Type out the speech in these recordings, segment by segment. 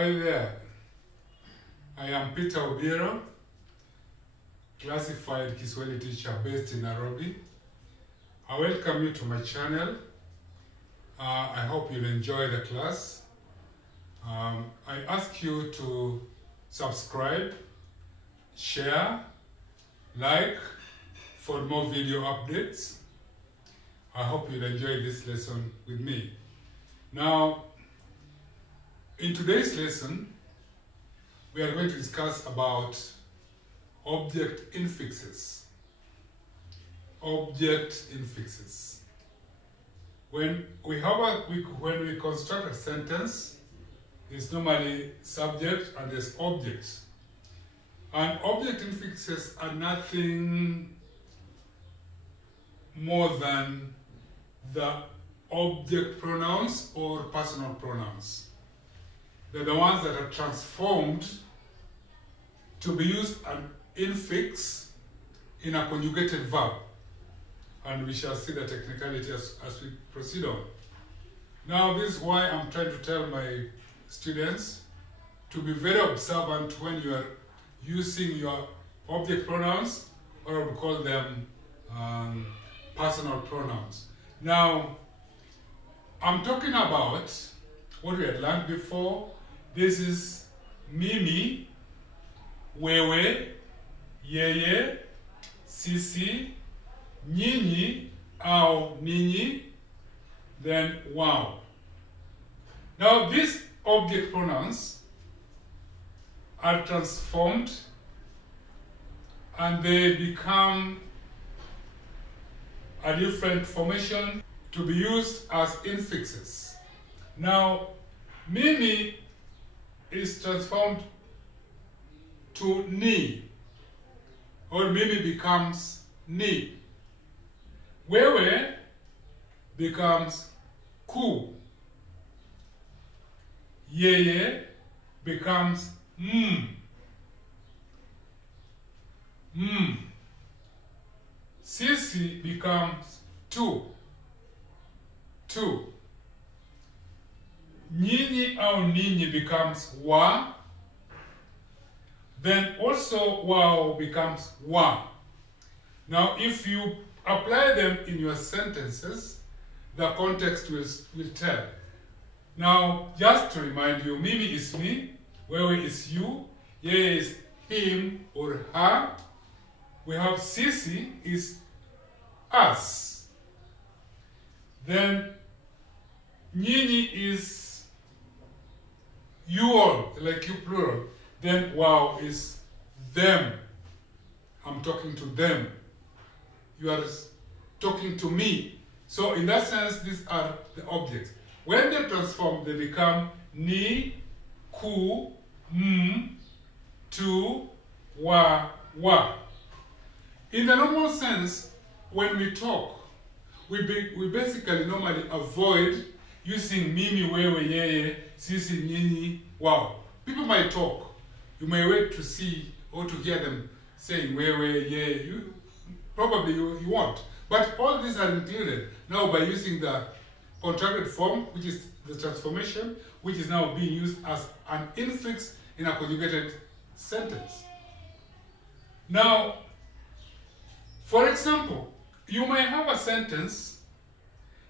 Hi there, I am Peter Obiero, classified Kiswahili teacher based in Nairobi. I welcome you to my channel. I hope you'll enjoy the class. I ask you to subscribe, share, like for more video updates. I hope you'll enjoy this lesson with me. Now, in today's lesson, we are going to discuss about object infixes. Object infixes. When we construct a sentence, there's normally subject and there's objects. And object infixes are nothing more than the object pronouns or personal pronouns. They're the ones that are transformed to be used an infix in a conjugated verb. And we shall see the technicality as we proceed on. Now, this is why I'm trying to tell my students to be very observant when you are using your object pronouns, or we call them personal pronouns. Now, I'm talking about what we had learned before. This is mimi, wewe, yeye, sisi, nyinyi au ninyi, then wao. Now these object pronouns are transformed and they become a different formation to be used as infixes. Now, mimi is transformed to ni, or mimi becomes ni. Wewe becomes ku. Yeye becomes Sisi becomes tu. Nyinyi au ninyi becomes wa. Then also wao becomes wa. Now if you apply them in your sentences, the context will tell. Now just to remind you, mimi is me, wewe is you, yeye is him or her. We have sisi is us. Then nyinyi is you all, like you plural. Then wao is them. I'm talking to them. You are talking to me. So in that sense, these are the objects. When they transform, they become ni, ku, tu, wa. In the normal sense, when we talk, we basically normally avoid using mimi, wewe, yeye, sisi, nyinyi, wao. People might talk. You may wait to see or to hear them saying wewe, yeye. You won't. But all these are included now by using the contracted form, which is the transformation, which is now being used as an infix in a conjugated sentence. Now, for example, you may have a sentence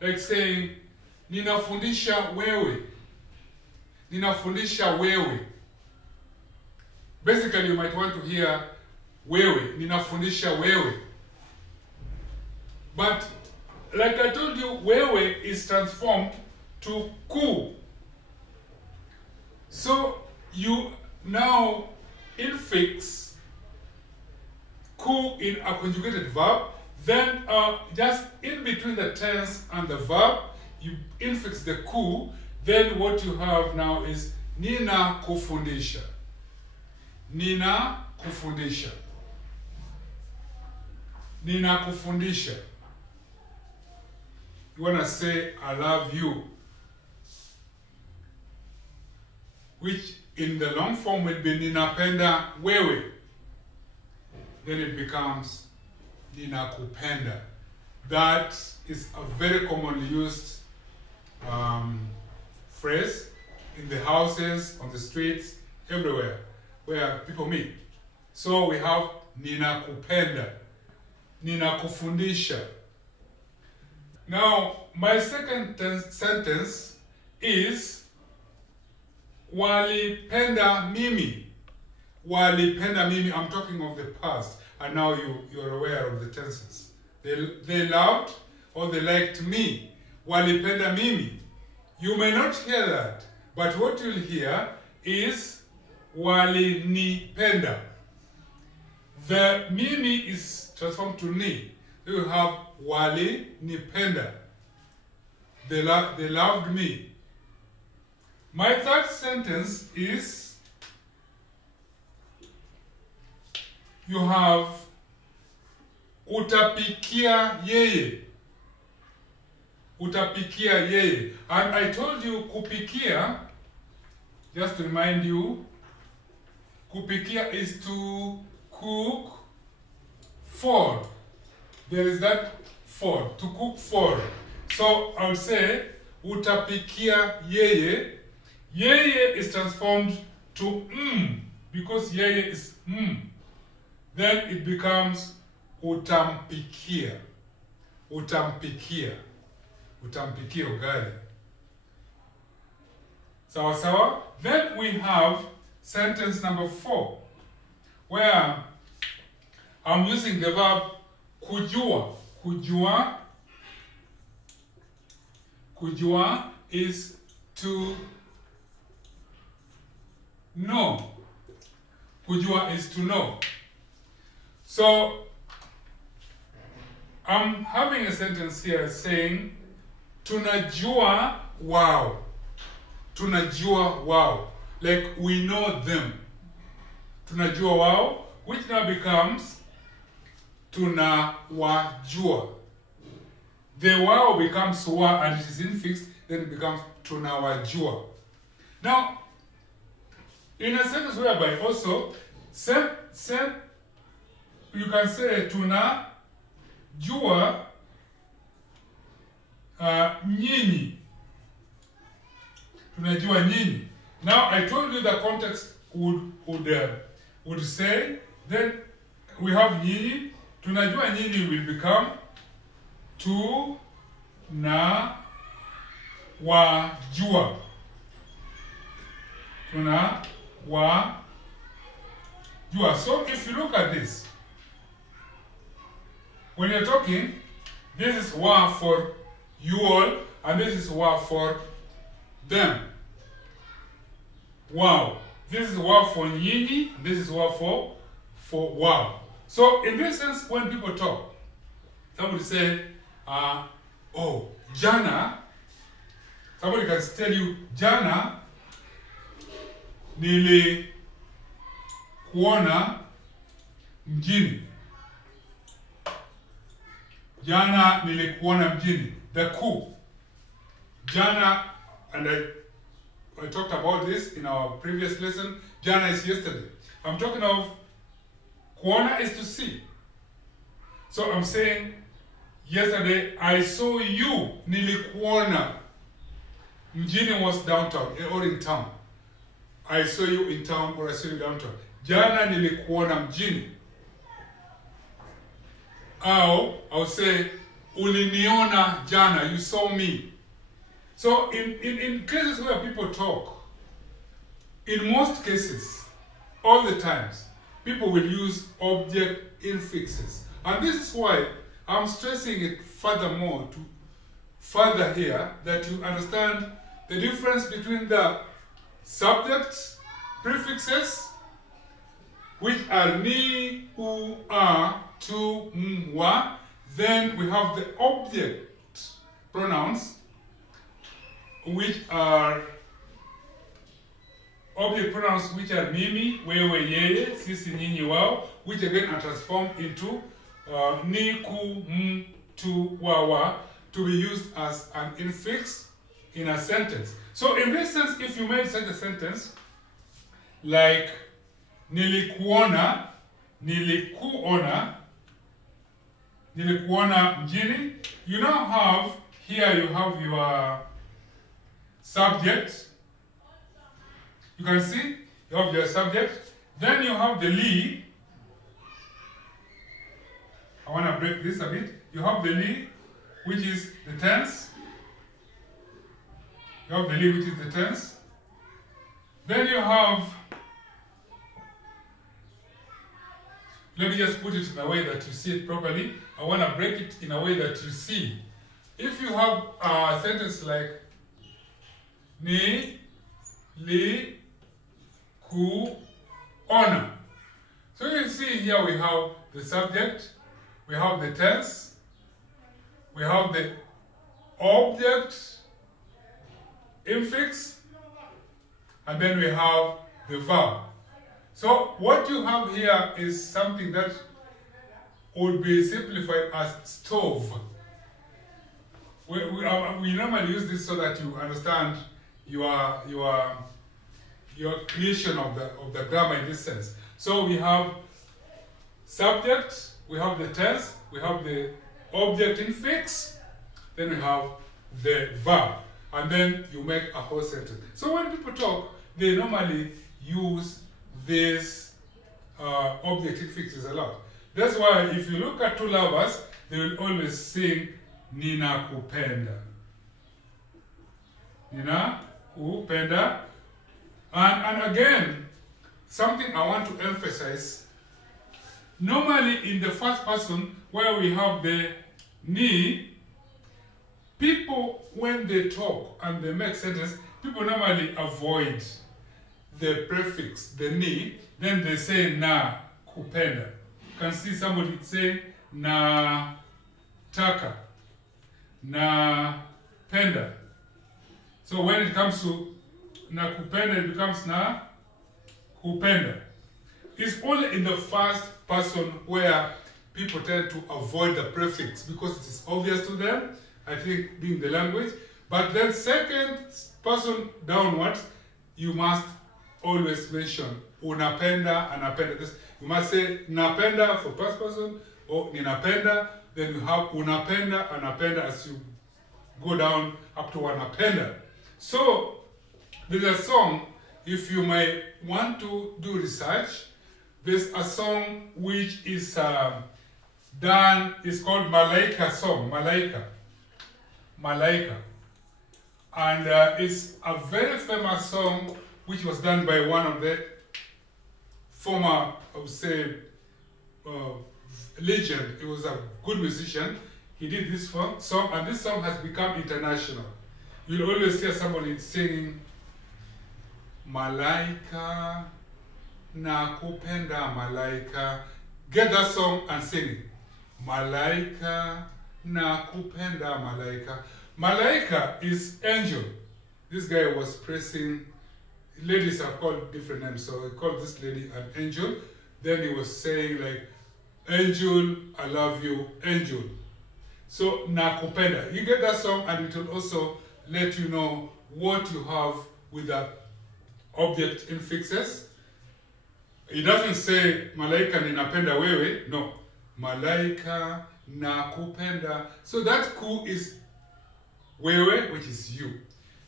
like saying, ninafundisha wewe. Ninafundisha wewe. Basically, you might want to hear wewe, ninafundisha wewe. But like I told you, wewe is transformed to ku. So you now infix ku in a conjugated verb, then just in between the tense and the verb, you infix the ku, then what you have now is nina kufundisha. Nina kufundisha. Nina kufundisha. You want to say, I love you. Which in the long form will be ninapenda wewe. Then it becomes ninakupenda. That is a very commonly used phrase in the houses, on the streets, everywhere where people meet. So we have ninakupenda, ninakufundisha. Now, my second sentence is walipenda mimi. Walipenda mimi, I'm talking of the past, and now you're aware of the tenses. They loved or they liked me. Walipenda mimi. You may not hear that, but what you'll hear is walinipenda. The mimi is transformed to ni. You have walinipenda. They loved me. My third sentence is you have utapikia yeye. Utapikia yeye. And I told you kupikia, just to remind you, kupikia is to cook for. There is that for, to cook for. So I would say utapikia yeye. Yeye is transformed to because yeye is Then it becomes utampikia. Utampikia. Utampikia ugali. Sawa sawa. Then we have sentence number 4, where I'm using the verb kujua. Kujua. Kujua is to know. Kujua is to know. So I'm having a sentence here saying tunajua wao. Tunajua wao. Like we know them. Tunajua wao, which now becomes tunawajua. The wao becomes wa and it is infixed, then it becomes tunawajua. Now, in a sentence whereby also, you can say tunajua nyinyi. Tunajua nyinyi. Now, I told you the context would say, then we have nyinyi. Tunajua nyinyi will become tunawajua. Tunawajua. So if you look at this, when you're talking, this is wa for you all, and this is wa for them. Wow. This is wa for nyinyi, this is wa for wow. So in this sense, when people talk, somebody say, oh, jana, somebody can tell you, jana nilikuona mjini. Jana nilikuona mjini. The ku. Jana, and I talked about this in our previous lesson. Jana is yesterday. I'm talking of kuona is to see. So I'm saying, yesterday I saw you. Nilikuona. Mjini was downtown or in town. I saw you in town or I saw you downtown. Jana nilikuona mjini. Au, I would say, uliniona jana, you saw me. So in cases where people talk, in most cases, all the times, people will use object infixes. And this is why I'm stressing it furthermore to further here, that you understand the difference between the subjects, prefixes, which are ni, u, a, tu, wa. Then we have the object pronouns, which are mimi, wewe, yeye, sisi, nyinyi, wao, which again are transformed into ni, ku, tu, wa, to be used as an infix in a sentence. So in this sense, if you made such a sentence like nilikuona mjini, you now have, here you have your subject, You can see you have your subject, then you have the li. I want to break this a bit. You have the li, which is the tense. You have the li, which is the tense. Then you have, let me just put it in a way that you see it properly. I want to break it in a way that you see. If you have a sentence like ni, li, ku, ona. So you see here we have the subject, we have the tense, we have the object, infix, and then we have the verb. So what you have here is something that would be simplified as stove. We normally use this so that you understand your creation of the grammar in this sense. So we have subject, we have the tense, we have the object infix, then we have the verb, and then you make a whole sentence. So when people talk, they normally use these object infixes a lot. That's why if you look at two lovers, they will always sing Nina kupenda. Nina kupenda. And again, something I want to emphasize, normally in the first person where we have the ni, people when they talk and they make sentences, people normally avoid the prefix, the ni, then they say na kupenda. You can see somebody say na taka, na penda. So when it comes to na kupenda, it becomes na kupenda. It's only in the first person where people tend to avoid the prefix because it is obvious to them, I think, being the language. But then second person downwards, you must always mention unapenda, anapenda. You must say napenda for first person or ninapenda, then you have unapenda, anapenda as you go down up to wanapenda. So there's a song, if you might want to do research, there's a song which is done, it's called Malaika song, Malaika. Malaika. And it's a very famous song which was done by one of the former, I would say, legend. He was a good musician. He did this song, and this song has become international. You'll always hear somebody singing, Malaika, nakupenda malaika. Get that song and sing it. Malaika, nakupenda malaika. Malaika is angel. This guy was praising, ladies are called different names, so he called this lady an angel. Then he was saying like, angel, I love you, angel. So, nakupenda. You get that song and it will also let you know what you have with the object infixes. It doesn't say, malaika ninapenda wewe. No. Malaika nakupenda. So that ku is wewe, which is you.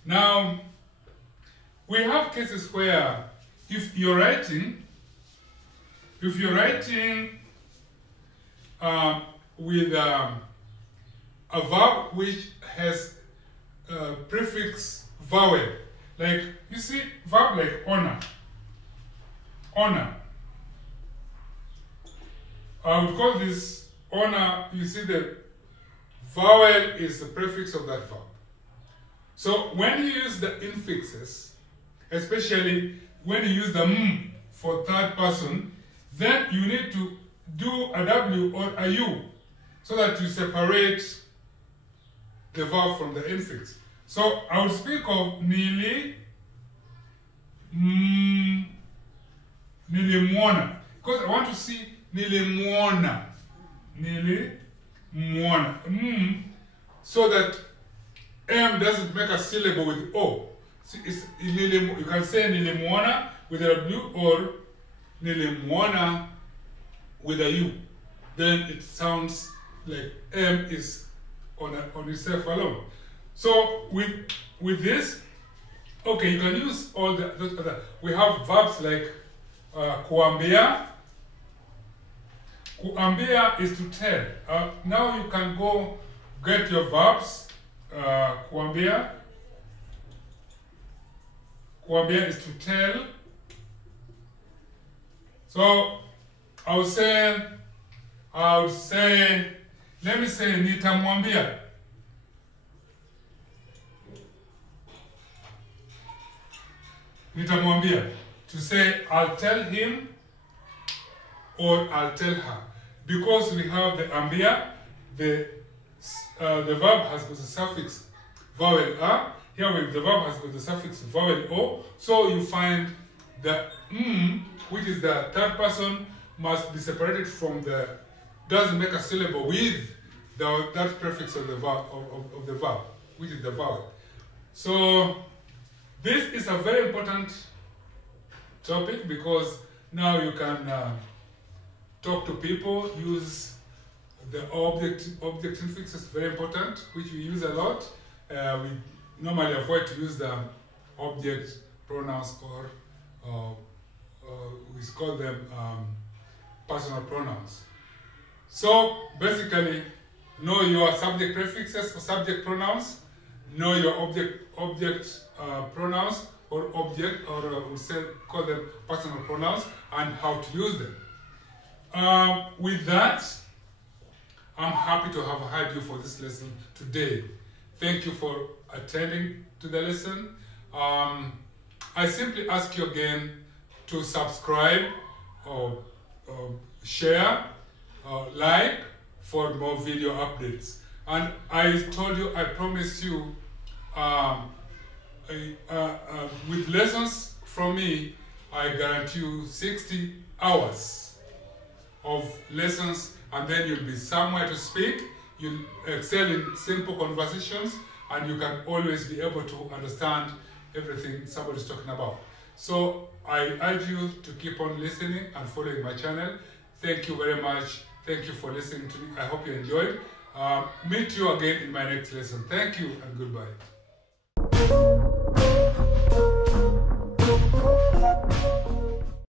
Now, we have cases where if you're writing with a verb which has prefix vowel, like you see verb like honor. Honor. I would call this honor. You see the vowel is the prefix of that verb. So when you use the infixes, especially when you use the m for third person, then you need to do a w or a u so that you separate the verb from the infix. So I would speak of nili, nilimwona, because I want to see nilimwona, nilimwona, so that M doesn't make a syllable with O. See, you can say nilimwona with a W or nilimwona with a U. Then it sounds like M is on itself alone. So with this, Okay, you can use all those other. We have verbs like kuambia. Kuambia is to tell. Now you can go get your verbs. Kuambia. Kuambia is to tell. So I would say, let me say nitamwambia. Nitamwambia. To say I'll tell him or I'll tell her. Because we have the ambia, the verb has got the suffix vowel a. Here the verb has got the suffix vowel o. So you find the which is the third person, must be separated from the, doesn't make a syllable with that prefix of the verb, of the verb, which is the vowel. So this is a very important topic because now you can talk to people, use the object infixes, very important, which we use a lot. We normally avoid to use the object pronouns or we call them personal pronouns. So basically, know your subject prefixes or subject pronouns, know your object pronouns or object, or call them personal pronouns, and how to use them. With that, I'm happy to have had you for this lesson today. Thank you for attending to the lesson. I simply ask you again to subscribe or share, like for more video updates. And I told you, I promise you, with lessons from me, I guarantee you 60 hours of lessons, and then you'll be somewhere to speak, you'll excel in simple conversations, and you can always be able to understand everything somebody's talking about. So I urge you to keep on listening and following my channel. Thank you very much. Thank you for listening to me. I hope you enjoyed. Meet you again in my next lesson. Thank you and goodbye.